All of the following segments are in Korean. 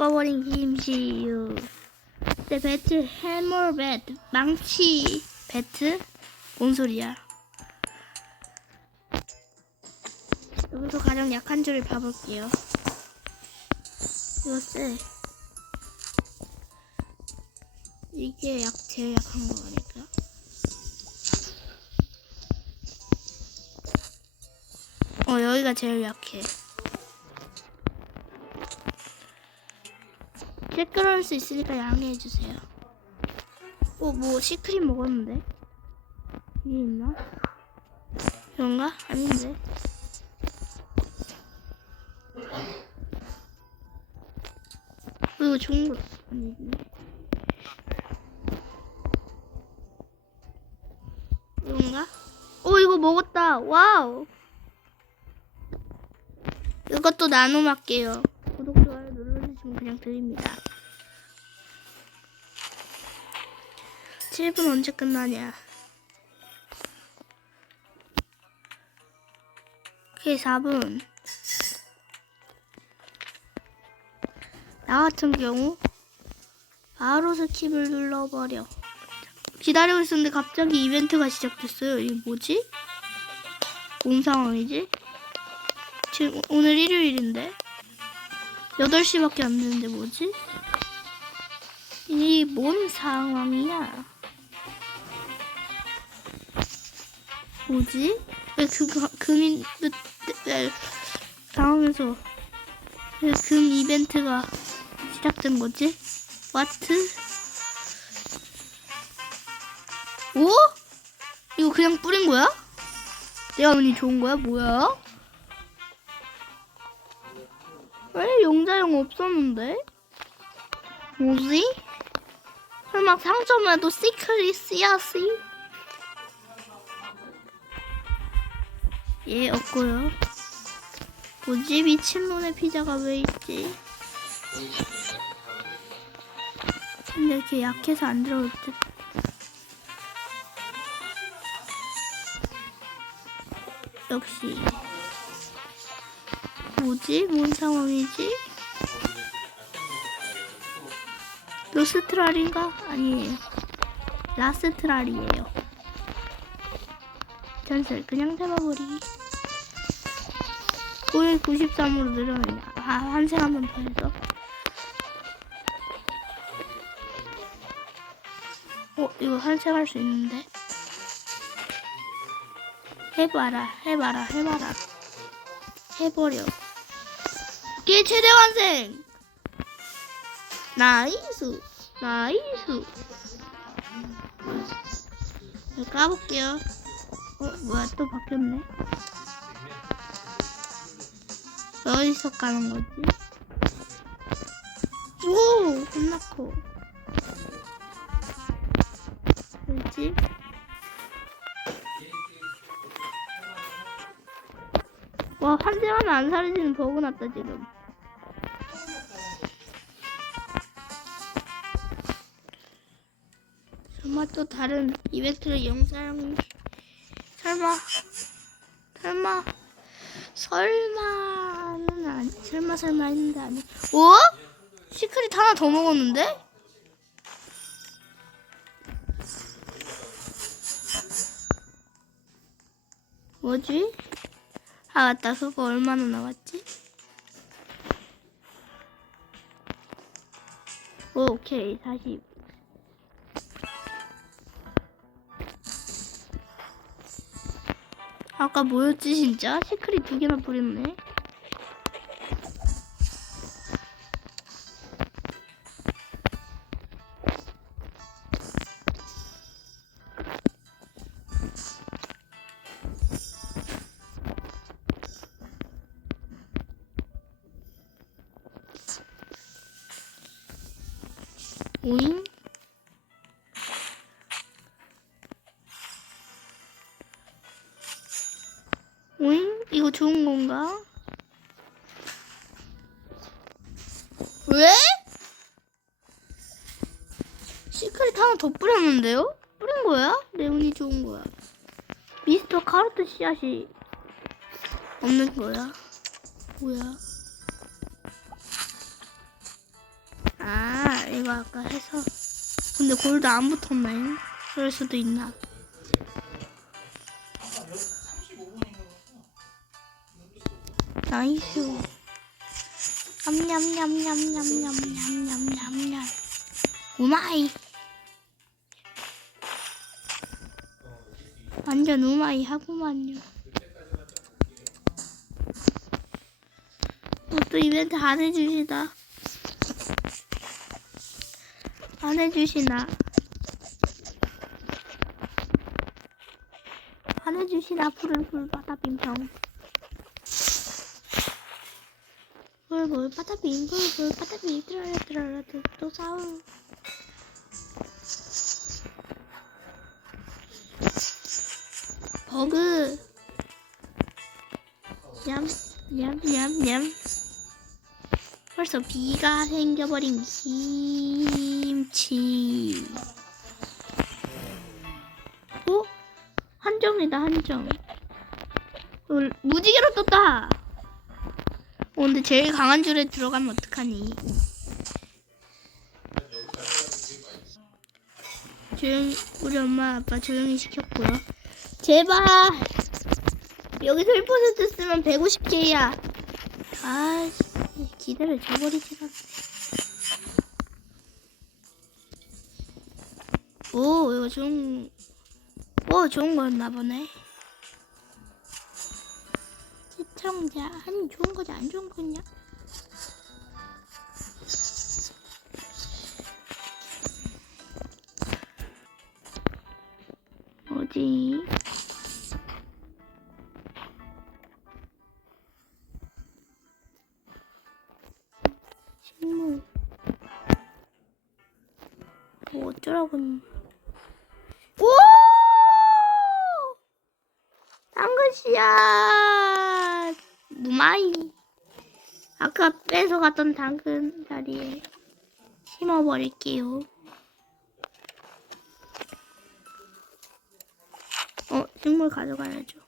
바꿔버린 김시유. 네, 배트, 해머 배트, 망치 배트? 뭔 소리야? 여기서 가장 약한 줄을 봐볼게요. 이거 쎄. 이게 약, 제일 약한 거 아닐까? 어, 여기가 제일 약해. 시끄러울 수 있으니까 양해해 주세요. 어, 뭐, 시크릿 먹었는데? 이게 있나? 이런가? 아닌데. 어, 이거 좋은 거 아니네. 이건가? 오, 이거 먹었다. 와우. 이것도 나눔 할게요. 구독, 좋아요 눌러주시면 그냥 드립니다. 7분 언제 끝나냐? 오케이, 4분. 나 같은 경우 바로 스킵을 눌러버려. 기다리고 있었는데 갑자기 이벤트가 시작됐어요. 이게 뭐지? 뭔 상황이지? 지금 오늘 일요일인데 8시밖에 안 되는데 뭐지? 이 뭔 상황이야? 뭐지? 왜 그, 그, 금인, 왜, 왜, 당하면서 왜 금 이벤트가 시작된 거지? 와트? 오? 이거 그냥 뿌린 거야? 내가 운이 좋은 거야? 뭐야? 왜 용자용 없었는데? 뭐지? 설마 상점에도 시크릿 씨앗이? 예, 없고요. 뭐지? 미친놈의 피자가 왜 있지? 근데 이렇게 약해서 안 들어올 듯. 역시. 뭐지? 뭔 상황이지? 로스트랄인가? 아니에요. 라스트랄이에요. 전설 그냥 잡아버리기. 993으로 늘어나냐. 아, 한생 한번 더 해서. 어, 이거 한생 할수 있는데. 해봐라, 해봐라, 해봐라. 해버려. 게 최대 완생! 나이스, 나이스. 이거 까볼게요. 어, 뭐야, 또 바뀌었네. 어디서 까는 거지? 오! 겁나 커. 뭐지? 와, 한 대만 안 사라지는 버그 났다, 지금. 설마 또 다른 이벤트를 영상, 설마, 설마, 설마는 아니, 설마 설마 했는데 아니. 어? 시크릿 하나 더 먹었는데? 뭐지? 아 맞다 그거 얼마나 나왔지? 오, 오케이 40 아까 뭐였지 진짜? 시크릿 두 개나 뿌렸네 이거 좋은 건가? 왜? 시크릿 하나 더 뿌렸는데요? 뿌린 거야? 내 운이 좋은 거야. 미스터 카로트 씨앗이 없는 거야. 뭐야? 이거 아까 해서 근데 골드 안 붙었나요? 그럴 수도 있나? 나이스. 냠냠냠냠냠냠냠냠냠냠. 우마이. 완전 우마이 하구만요. 어, 또 이벤트 안 해주시다. 안 해주시나? 안 해주시나? 불을 불 바다 빙평. 불불 바다 빙 불불 바다 빙 트라라 트라라 또, 또 싸우. 버그. 냠, 냠, 냠, 냠. 벌써 비가 생겨버린 김치. 어? 한정이다, 한정. 어, 무지개로 떴다. 어, 근데 제일 강한 줄에 들어가면 어떡하니? 조용, 우리 엄마 아빠 조용히 시켰고요. 제발! 여기서 1% 쓰면 150개야. 아, 기대를 저버리지 않네. 오, 이거 좋은, 오, 좋은 거였나 보네. 시청자, 아니, 좋은 거지, 안 좋은 거냐? 뭐지? 식물. 뭐 어쩌라고. 오! 당근씨야! 무마이. 아까 뺏어갔던 당근 자리에 심어버릴게요. 어, 식물 가져가야죠.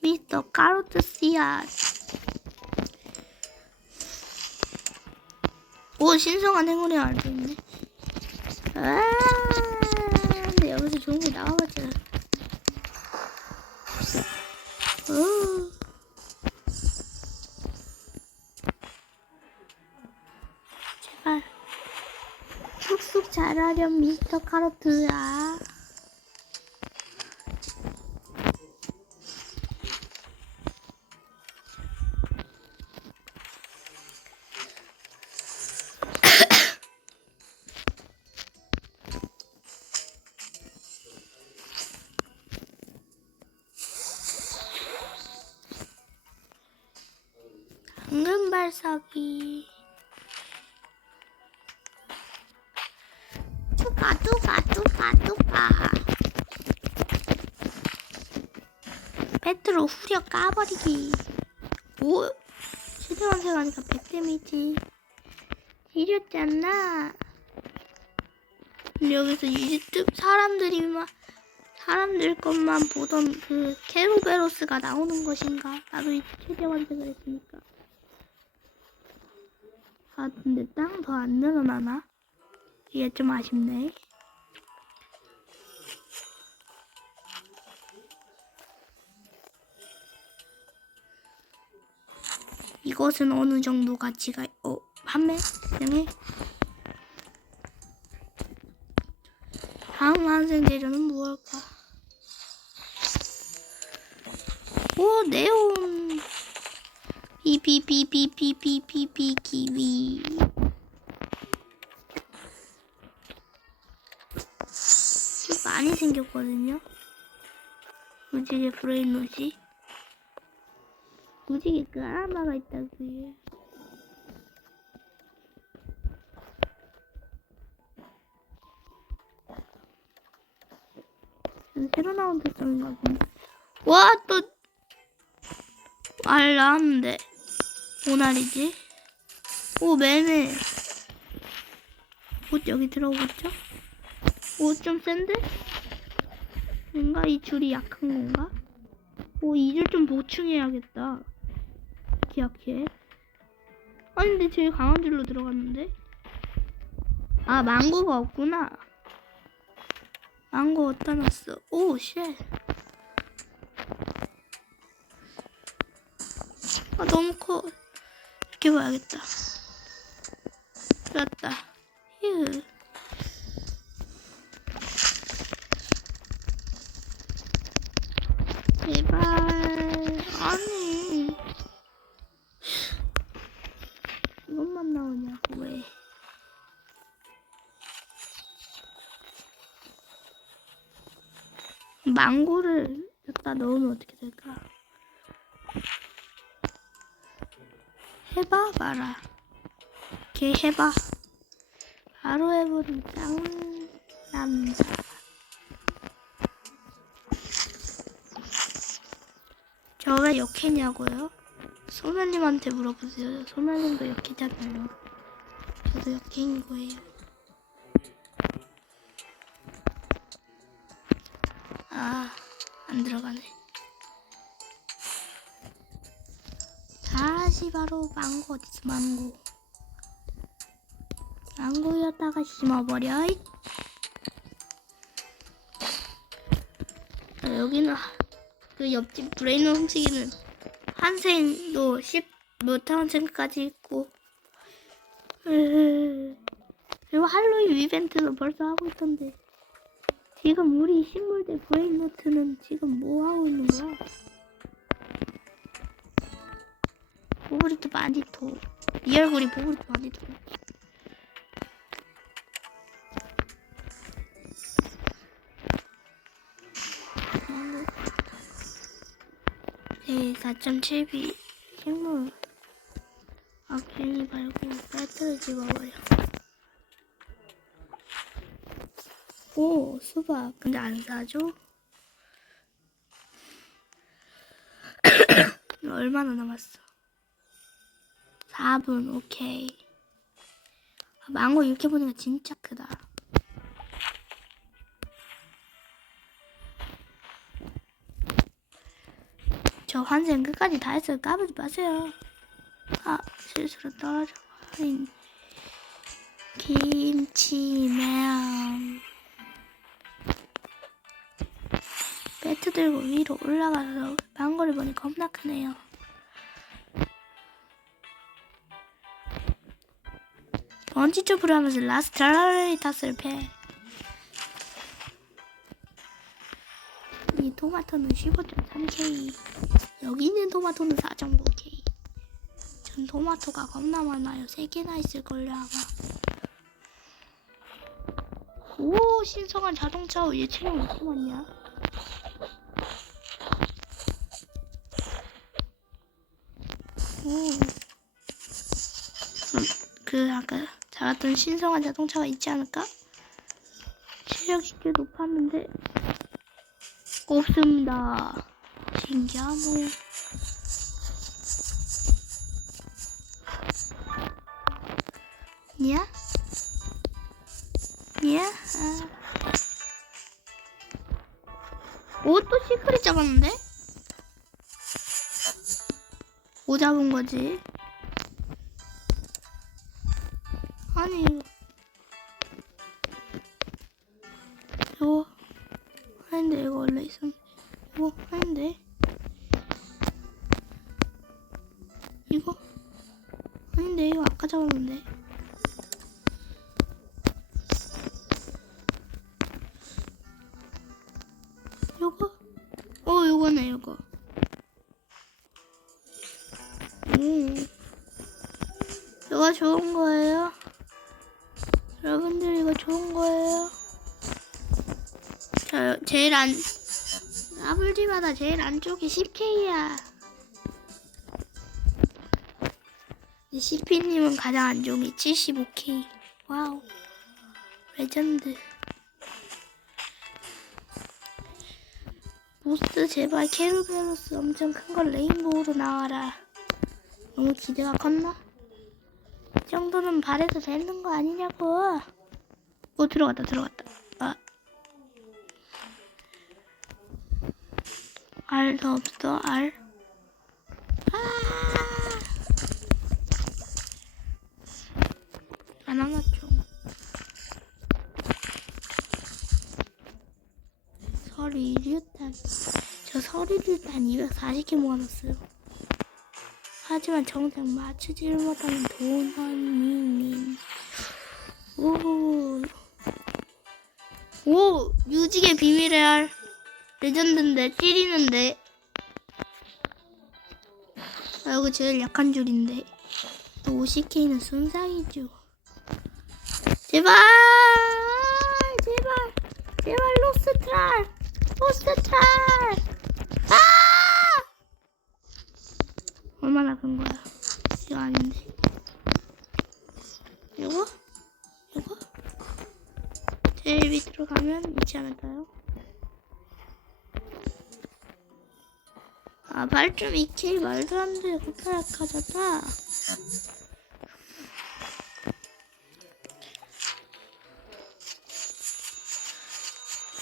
미스터 카로트 씨앗. 오, 신성한 행운의 알도 있네. 아, 카로트야. 당근 발사기. 뚜까. 배트로 후려 까버리기. 오, 최대한 생하니까 100 데미지. 이렸잖아. 근데 여기서 유튜브 사람들이 막 사람들 것만 보던 그 케로베로스가 나오는 것인가? 나도 이제 최대한색을 했으니까. 아 근데 땅 더 안 늘어나나? 이게 좀 아쉽네. 이것은 어느 정도 가치가 어 판매? 명예 다음 완성 재료는 무엇일까? 오 네온. 비비비비비비비비 기위. 좀 많이 생겼거든요. 무지개 브레인롯이 무지개 그 하나가 있다고요. 새로 나온 특성인가 본데. 와, 또, 알 나왔는데. 오날이지? 오, 매매. 옷 여기 들어오겠죠? 오, 좀 센데? 뭔가 이 줄이 약한 건가? 오, 이 줄 좀 보충해야겠다. 기억해. 아니, 근데 제일 강한 줄로 들어갔는데? 아 망고가 없구나. 망고 어디다 놨어? 오 쉣. 아 너무 커. 이렇게 봐야겠다. 됐다. 휴. 망고를 여기다 넣으면 어떻게 될까 해봐 봐라 걔 해봐 바로 해보는 짱 남자 저왜 역해냐고요? 소멸님한테 물어보세요. 소멸님도 역해잖아요. 저도 역해인 거예요. 안 들어가네. 다시 바로 망고 어디서 망고. 망고였다가 심어버려. 잇. 자, 여기는 그 옆집 브레인은 훔치기는 한생도 10 못하는 생각까지 있고 으, 그리고 할로윈 이벤트도 벌써 하고 있던데 지금 우리 식물대 브레인노트는 지금 뭐 하고 있는 거야? 보브리트 마니토. 이 얼굴이 보브리트 마니토. 네, 4.7B 식물. 아 괜히 말고 배트를 집어버려 오 수박 근데 안 사줘? 얼마나 남았어? 4분 오케이 아, 망고 이렇게 보니까 진짜 크다 저 환생 끝까지 다 했어요. 까불지 마세요. 아, 실수로 떨어져 김치면 배트 들고 위로 올라가서 망고를 보니 겁나 크네요. 번지 점프를 하면서 라스트라리타스를 패. 이 토마토는 15.3K. 여기 있는 토마토는 4.9K. 전 토마토가 겁나 많아요. 3개나 있을걸요, 아마. 오, 신성한 자동차. 얘 체력 왜 이렇게 많냐? 그, 아까 잡았던 신성한 자동차가 있지 않을까? 체력이 꽤 높았는데, 없습니다. 신기하네. 냐? 냐? 아. 오, 또 시크릿 잡았는데? 뭐 잡은 거지? 아니, 이거. 아닌데, 이거 원래 있었는데. 이거 아닌데? 이거? 아닌데, 이거 아까 잡았는데. 제일 안 아블지마다 제일 안쪽이 10K야. CP님은 가장 안쪽이 75K. 와우. 레전드. 보스 제발 캐르베로스 엄청 큰 걸 레인보우로 나와라. 너무 기대가 컸나? 이 정도는 바래도 되는 거 아니냐고. 오 들어갔다 들어갔다. 알도 없어 알. 아! 안 하나 줘. 서리 류탄. 저 서리 류탄 240개 모아놨어요. 하지만 정작 맞추지 못하는 도나님. 오. 오, 유직의 비밀의 알. 레전드인데, 찌리는데. 아, 이거 제일 약한 줄인데. 또 50K는 순삭이죠. 제발! 제발! 제발, 로스트랄! 로스트랄! 아! 얼마나 큰 거야? 이거 아닌데. 이거? 이거? 제일 밑으로 가면 있지 않을까요? 아, 발좀 2K 말도 안 돼. 겁나 약하잖아.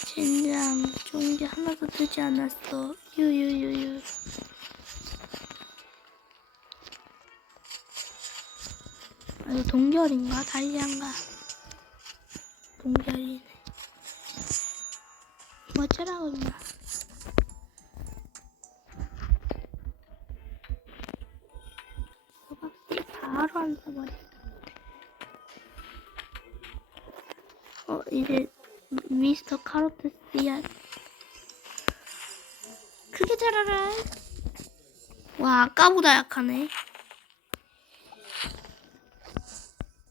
젠장, 좋은 게 하나도 뜨지 않았어. 유유유유. 아, 이거 동결인가? 다이아인가? 동결이네. 뭐 어쩌라고 임마. 바로 안 써버려. 어, 이제 미스터 카로트 씨앗. 크게 자라라. 와, 아까보다 약하네.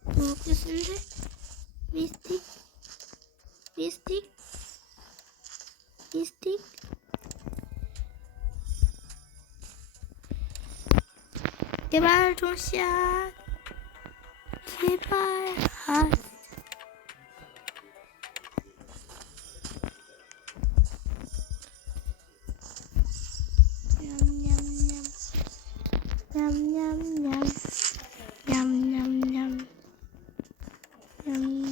어, 꽤 센데? 미스틱? 미스틱? 미스틱? 제발 좀씨앗 제발 아. 냠냠냠 냠냠냠 냠.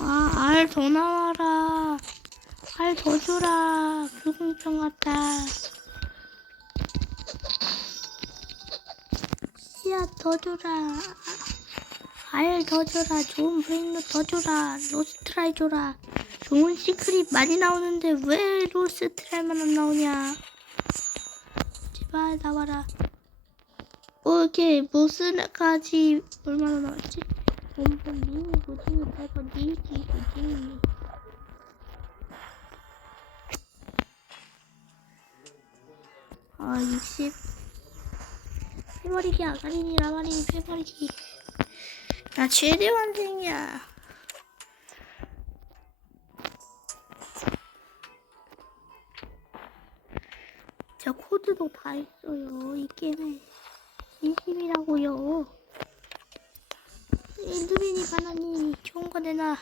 아, 알 더 나와라. 알더 줘라. 불공평 같다. 씨앗 더 줘라. 알 더 줘라. 좋은 브레인도 더 줘라. 로스트라이 줘라. 좋은 시크릿 많이 나오는데 왜 로스트라이만 안 나오냐. 제발 나와라. 오케이. 보스까지 얼마나 나왔지? 고 아, 60. 패버리기 아가리니 라마리니 패버리기. 나 최대 완생이야. 저 코드도 다 있어요. 이 게임에. 진심이라고요. 엔드민이 바나니 좋은 거 내놔.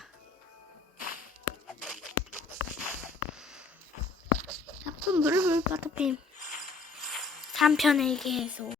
나쁜 물을 바다빔. 3편의 계속.